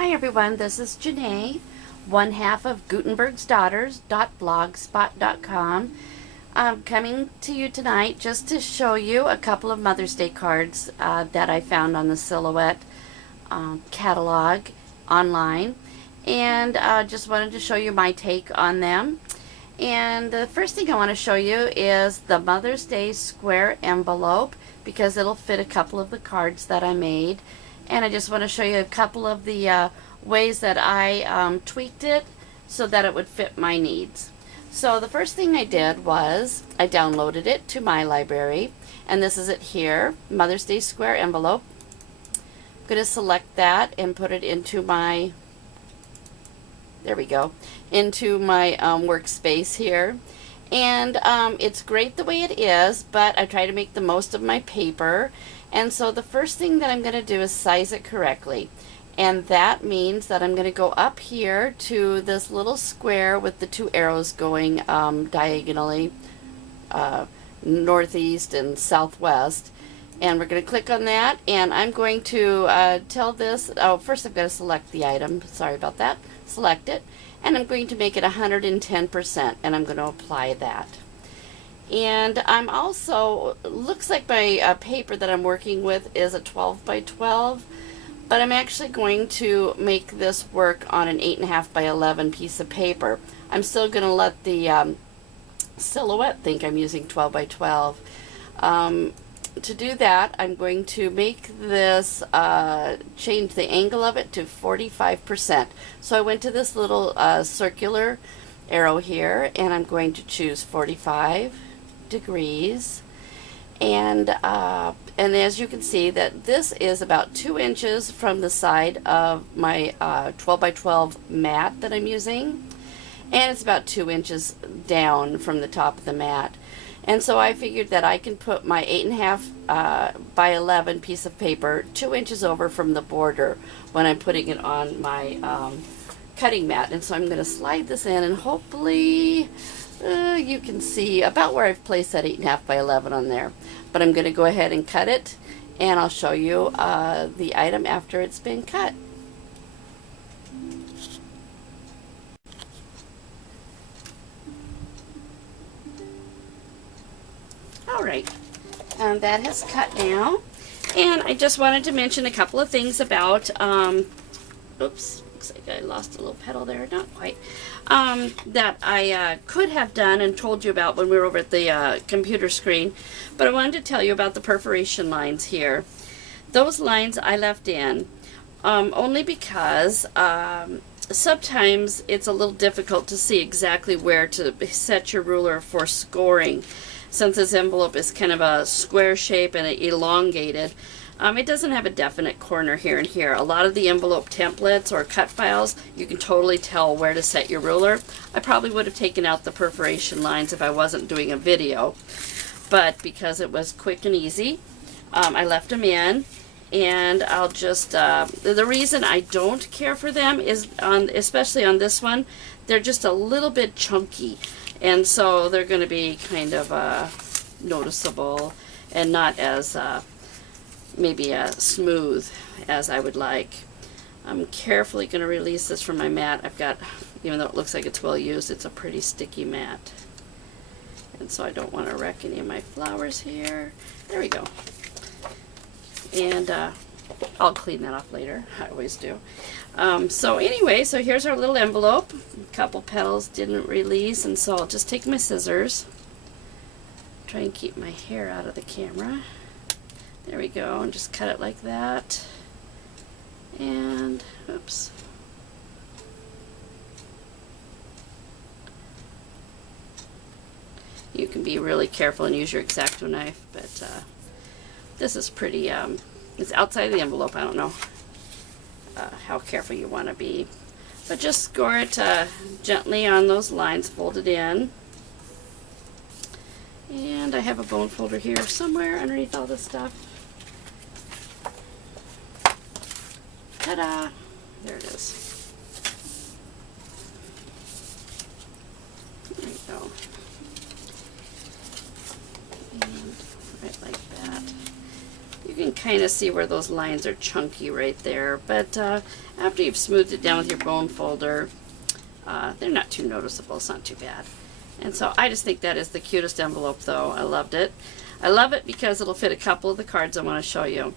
Hi everyone, this is Janae, one half of GutenbergsDaughters.blogspot.com. I'm coming to you tonight just to show you a couple of Mother's Day cards that I found on the Silhouette catalog online, and just wanted to show you my take on them. And the first thing I want to show you is the Mother's Day square envelope, because it'll fit a couple of the cards that I made. And I just want to show you a couple of the ways that I tweaked it so that it would fit my needs. So the first thing I did was I downloaded it to my library, and this is it here, Mother's Day square envelope. I'm going to select that and put it into my, there we go, into my workspace here. And it's great the way it is, but I try to make the most of my paper. And so the first thing that I'm going to do is size it correctly. And that means that I'm going to go up here to this little square with the two arrows going diagonally, northeast and southwest. And we're going to click on that, and I'm going to tell this, first I've got to select the item, sorry about that, select it, and I'm going to make it 110%, and I'm going to apply that. And I'm also, looks like my paper that I'm working with is a 12 by 12, but I'm actually going to make this work on an 8.5 by 11 piece of paper. I'm still going to let the Silhouette think I'm using 12 by 12. To do that, I'm going to make this, change the angle of it to 45%. So I went to this little circular arrow here, and I'm going to choose 45 degrees. And as you can see, that this is about 2 inches from the side of my 12 by 12 mat that I'm using, and it's about 2 inches down from the top of the mat. And so I figured that I can put my 8.5 by 11 piece of paper 2 inches over from the border when I'm putting it on my cutting mat. And so I'm going to slide this in, and hopefully you can see about where I've placed that 8.5 by 11 on there. But I'm going to go ahead and cut it, and I'll show you the item after it's been cut. Alright, that has cut now, and I just wanted to mention a couple of things about, oops, looks like I lost a little petal there, not quite, that I could have done and told you about when we were over at the computer screen, but I wanted to tell you about the perforation lines here. Those lines I left in, only because sometimes it's a little difficult to see exactly where to set your ruler for scoring. Since this envelope is kind of a square shape and elongated, it doesn't have a definite corner here and here. A lot of the envelope templates or cut files, you can totally tell where to set your ruler. I probably would have taken out the perforation lines if I wasn't doing a video, but because it was quick and easy, I left them in. And I'll just, the reason I don't care for them is, especially on this one, they're just a little bit chunky. And so they're going to be kind of noticeable and not as maybe smooth as I would like. I'm carefully going to release this from my mat. I've got, even though it looks like it's well used, it's a pretty sticky mat. And so I don't want to wreck any of my flowers here. There we go. And I'll clean that off later. I always do. So anyway, so here's our little envelope. A couple petals didn't release, and so I'll just take my scissors. Try and keep my hair out of the camera. There we go, and just cut it like that. And, oops. You can be really careful and use your X-Acto knife, but this is pretty, it's outside of the envelope. I don't know how careful you want to be. But just score it gently on those lines, fold it in. And I have a bone folder here somewhere underneath all this stuff. Ta-da! There it is. There you go. And right like that. You can can kind of see where those lines are chunky right there, but after you've smoothed it down with your bone folder, they're not too noticeable. It's not too bad. And so I just think that is the cutest envelope, though. I loved it. I love it because it'll fit a couple of the cards I want to show you.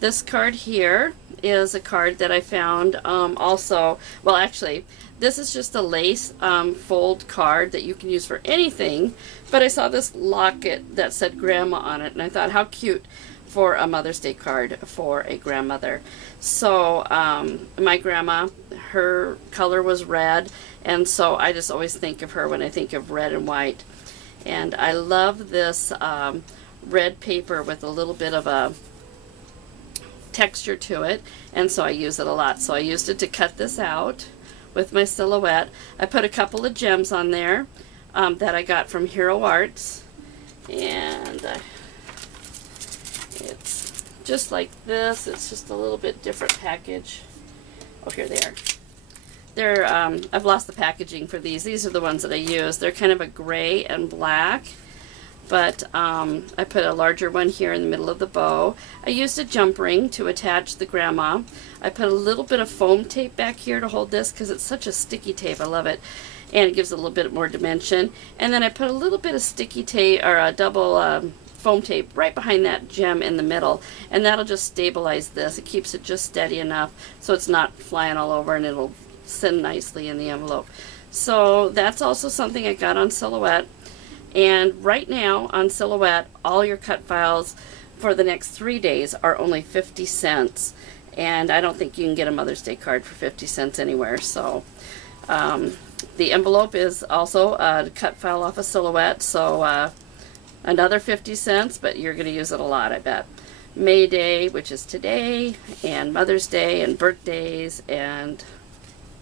This card here is a card that I found also, well, actually, this is just a lace fold card that you can use for anything, but I saw this locket that said grandma on it, and I thought, how cute for a Mother's Day card for a grandmother. So my grandma, her color was red, and so I just always think of her when I think of red and white. And I love this red paper with a little bit of a texture to it, and so I use it a lot. So I used it to cut this out with my silhouette. I put a couple of gems on there that I got from Hero Arts, and it's just like this. It's just a little bit different package. Oh, here they are. They're I've lost the packaging for these. These are the ones that I use. They're kind of a gray and black, but I put a larger one here in the middle of the bow. I used a jump ring to attach the grandma. I put a little bit of foam tape back here to hold this because it's such a sticky tape. I love it, and it gives it a little bit more dimension. And then I put a little bit of sticky tape, or a double foam tape, right behind that gem in the middle, and that'll just stabilize this. It keeps it just steady enough so it's not flying all over, and it'll sit nicely in the envelope. So that's also something I got on Silhouette. And right now on Silhouette, all your cut files for the next 3 days are only 50 cents. And I don't think you can get a Mother's Day card for 50 cents anywhere. So the envelope is also a cut file off a Silhouette, so another 50 cents, but you're going to use it a lot, I bet. May Day, which is today, and Mother's Day, and birthdays, and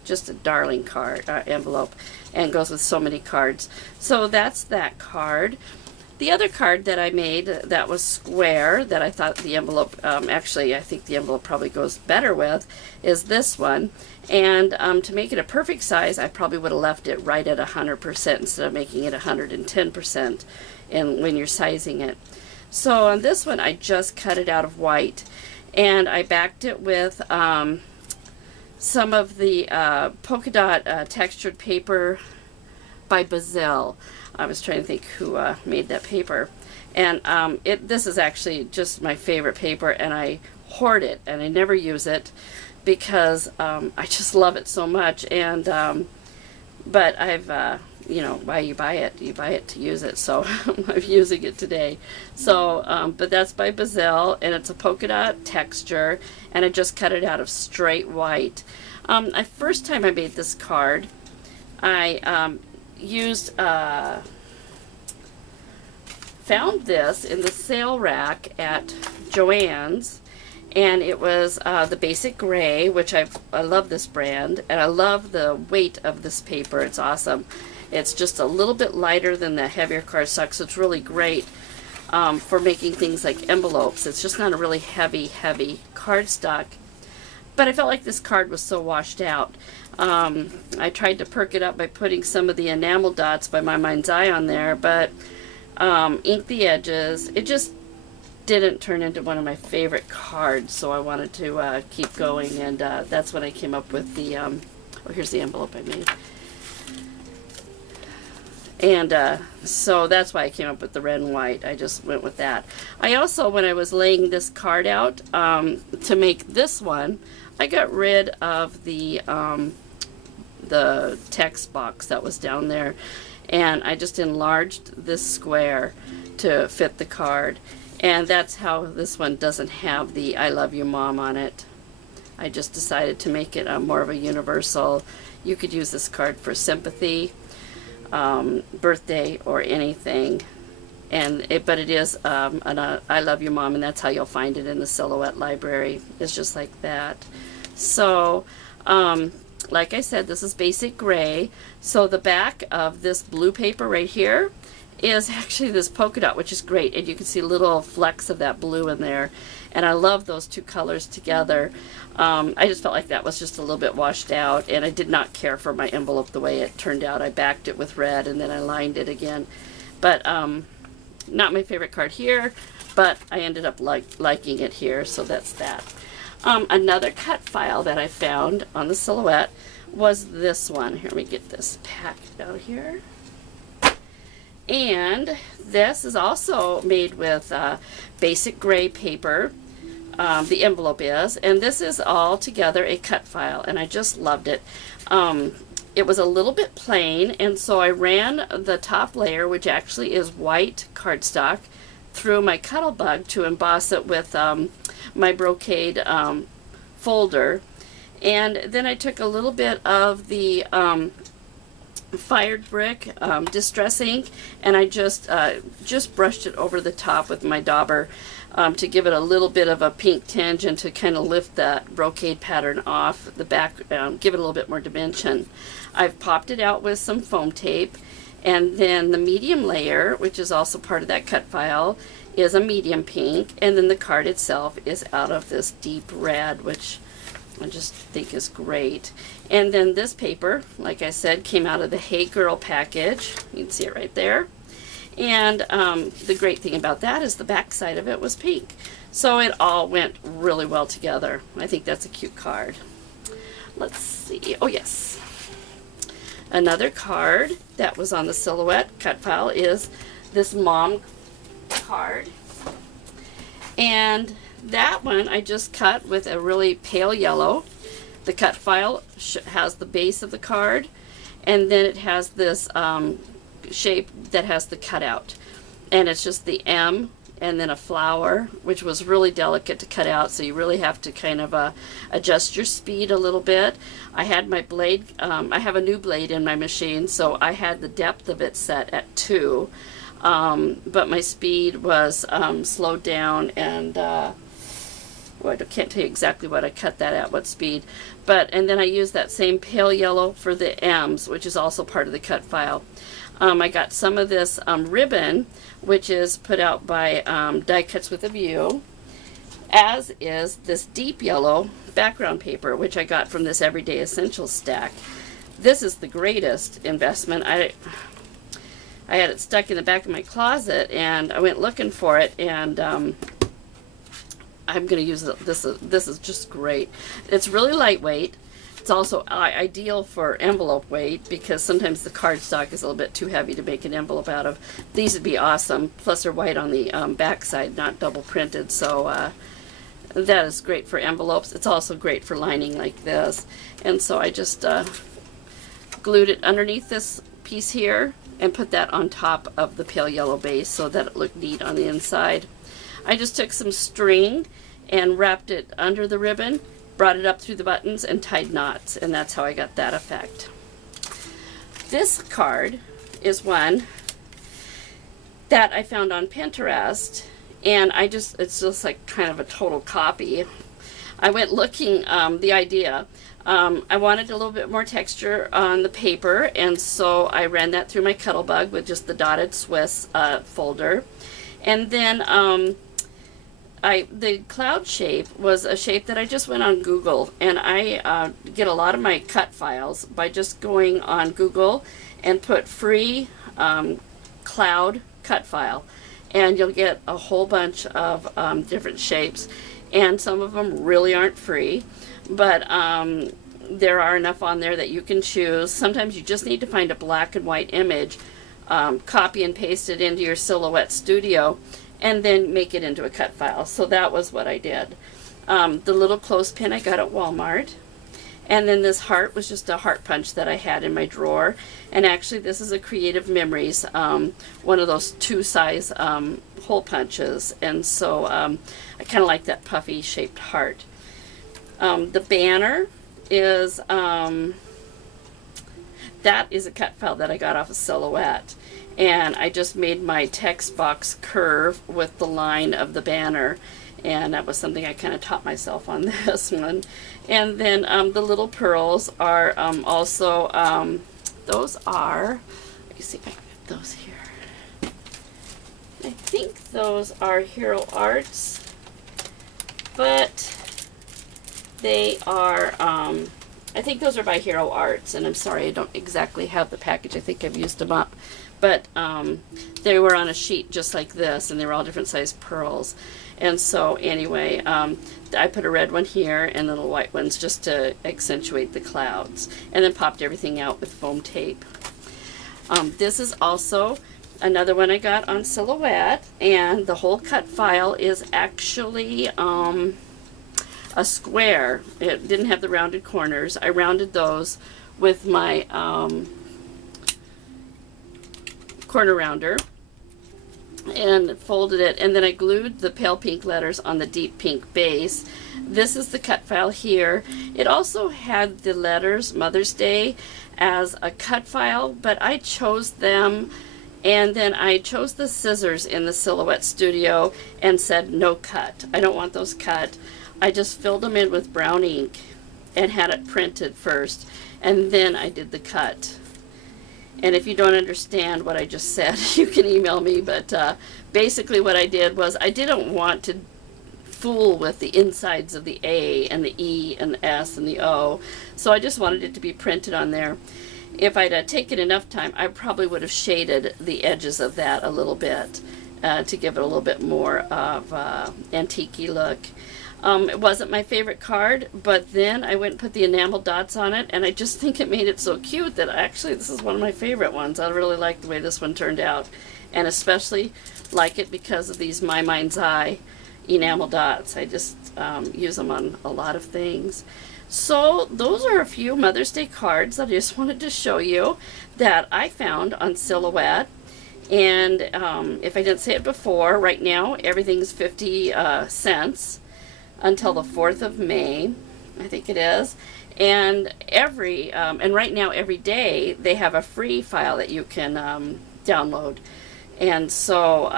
just a darling card envelope, and goes with so many cards. So that's that card. The other card that I made that was square, that I thought the envelope, actually I think the envelope probably goes better with, is this one. And to make it a perfect size, I probably would have left it right at 100% instead of making it 110% when you're sizing it. So on this one, I just cut it out of white, and I backed it with some of the polka dot textured paper by Bazille. I was trying to think who made that paper. And this is actually just my favorite paper, and I hoard it, and I never use it because I just love it so much. And but I've, you know, why you buy it? You buy it to use it, so I'm using it today. So, but that's by Bazille, and it's a polka dot texture, and I just cut it out of straight white. First time I made this card, I used, found this in the sale rack at Joann's, and it was the basic gray, which I love this brand, and I love the weight of this paper. It's awesome. It's just a little bit lighter than the heavier cardstock, so it's really great for making things like envelopes. It's just not a really heavy cardstock. But I felt like this card was so washed out. I tried to perk it up by putting some of the enamel dots by My Mind's Eye on there, but inked the edges. It just didn't turn into one of my favorite cards, so I wanted to keep going, and that's when I came up with the, oh, here's the envelope I made. And so that's why I came up with the red and white. I just went with that. I also, when I was laying this card out to make this one, I got rid of the text box that was down there, and I just enlarged this square to fit the card. And that's how this one doesn't have the I love you mom on it. I just decided to make it more of a universal. You could use this card for sympathy, birthday, or anything. But it is an I love you mom, and that's how you'll find it in the Silhouette library. It's just like that. So like I said, this is basic gray. So the back of this blue paper right here is actually this polka dot, which is great, and you can see little flecks of that blue in there, and I love those two colors together. I just felt like that was just a little bit washed out, and I did not care for my envelope the way it turned out. I backed it with red, and then I lined it again. But Not my favorite card here, but I ended up liking it here, so that's that. Another cut file that I found on the Silhouette was this one. Here, let me get this packed out here. And this is also made with basic gray paper. The envelope is, and this is all together a cut file, and I just loved it. It was a little bit plain, and so I ran the top layer, which actually is white cardstock, through my Cuttlebug to emboss it with my brocade folder. And then I took a little bit of the Fired Brick Distress ink, and I just brushed it over the top with my dauber to give it a little bit of a pink tinge and to kind of lift that brocade pattern off the back, give it a little bit more dimension. I've popped it out with some foam tape, and then the medium layer, which is also part of that cut file, is a medium pink, and then the card itself is out of this deep red, which I just think is great. And then this paper, like I said, came out of the Hey Girl package. You can see it right there. And the great thing about that is the back side of it was pink. So it all went really well together. I think that's a cute card. Let's see. Oh, yes. Another card that was on the Silhouette cut file is this mom card. And that one I just cut with a really pale yellow. The cut file has the base of the card, and then it has this shape that has the cutout. And it's just the M and then a flower, which was really delicate to cut out, so you really have to kind of adjust your speed a little bit. I had my blade, I have a new blade in my machine, so I had the depth of it set at 2, but my speed was slowed down, and well, I can't tell you exactly what I cut that at, what speed. And then I used that same pale yellow for the M's, which is also part of the cut file. I got some of this ribbon, which is put out by Die Cuts with a View, as is this deep yellow background paper, which I got from this Everyday Essentials stack. This is the greatest investment. I had it stuck in the back of my closet, and I went looking for it, and I'm going to use it. This is just great. It's really lightweight. It's also ideal for envelope weight, because sometimes the cardstock is a little bit too heavy to make an envelope out of. These would be awesome. Plus they're white on the back side, not double printed, so that is great for envelopes. It's also great for lining like this. And so I just glued it underneath this piece here and put that on top of the pale yellow base so that it looked neat on the inside. I just took some string and wrapped it under the ribbon, brought it up through the buttons, and tied knots, and that's how I got that effect. This card is one that I found on Pinterest, and it's just like kind of a total copy. I went looking, the idea, I wanted a little bit more texture on the paper, and so I ran that through my Cuttlebug with just the dotted Swiss folder. And then the cloud shape was a shape that I just went on Google, and I get a lot of my cut files by just going on Google and put free cloud cut file, and you'll get a whole bunch of different shapes, and some of them really aren't free, but there are enough on there that you can choose. Sometimes you just need to find a black and white image, copy and paste it into your Silhouette Studio, and then make it into a cut file. So that was what I did. The little clothespin I got at Walmart, and then this heart was just a heart punch that I had in my drawer. And actually this is a Creative Memories, one of those 2-size hole punches, and so I kind of like that puffy shaped heart. The banner is that is a cut file that I got off of Silhouette, and I just made my text box curve with the line of the banner, and that was something I kind of taught myself on this one. And then the little pearls are also those are, let me see if I can get those here. I think those are Hero Arts, but they are I think those are by Hero Arts, and I'm sorry I don't exactly have the package. I think I've used them up. but they were on a sheet just like this, and they were all different size pearls. And so anyway, I put a red one here and little white ones just to accentuate the clouds, and then popped everything out with foam tape. This is also another one I got on Silhouette, and the whole cut file is actually a square. It didn't have the rounded corners. I rounded those with my corner rounder and folded it, and then I glued the pale pink letters on the deep pink base. This is the cut file here. It also had the letters Mother's Day as a cut file, but I chose them, and then I chose the scissors in the Silhouette Studio and said no cut. I don't want those cut. I just filled them in with brown ink and had it printed first, and then I did the cut. And if you don't understand what I just said, you can email me, but basically what I did was I didn't want to fool with the insides of the A and the E and the S and the O, so I just wanted it to be printed on there. If I'd taken enough time, I probably would have shaded the edges of that a little bit to give it a little bit more of antique-y look. It wasn't my favorite card, but then I went and put the enamel dots on it, and I just think it made it so cute that actually this is one of my favorite ones. I really like the way this one turned out, and especially like it because of these My Mind's Eye enamel dots. I just use them on a lot of things. So those are a few Mother's Day cards that I just wanted to show you that I found on Silhouette. And if I didn't say it before, right now everything's 50 cents until the 4th of May, I think it is. And and right now every day they have a free file that you can download. And so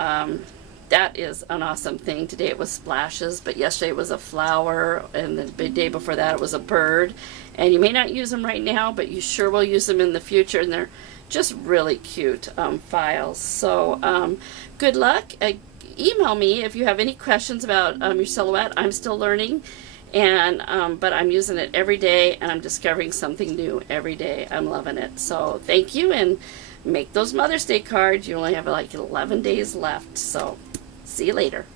that is an awesome thing. Today it was splashes, but yesterday it was a flower, and the day before that it was a bird. And you may not use them right now, but you sure will use them in the future, and they're just really cute files. So good luck. Email me if you have any questions about your Silhouette. I'm still learning, and but I'm using it every day, and I'm discovering something new every day. I'm loving it. So thank you, and make those Mother's Day cards. You only have like 11 days left, so see you later.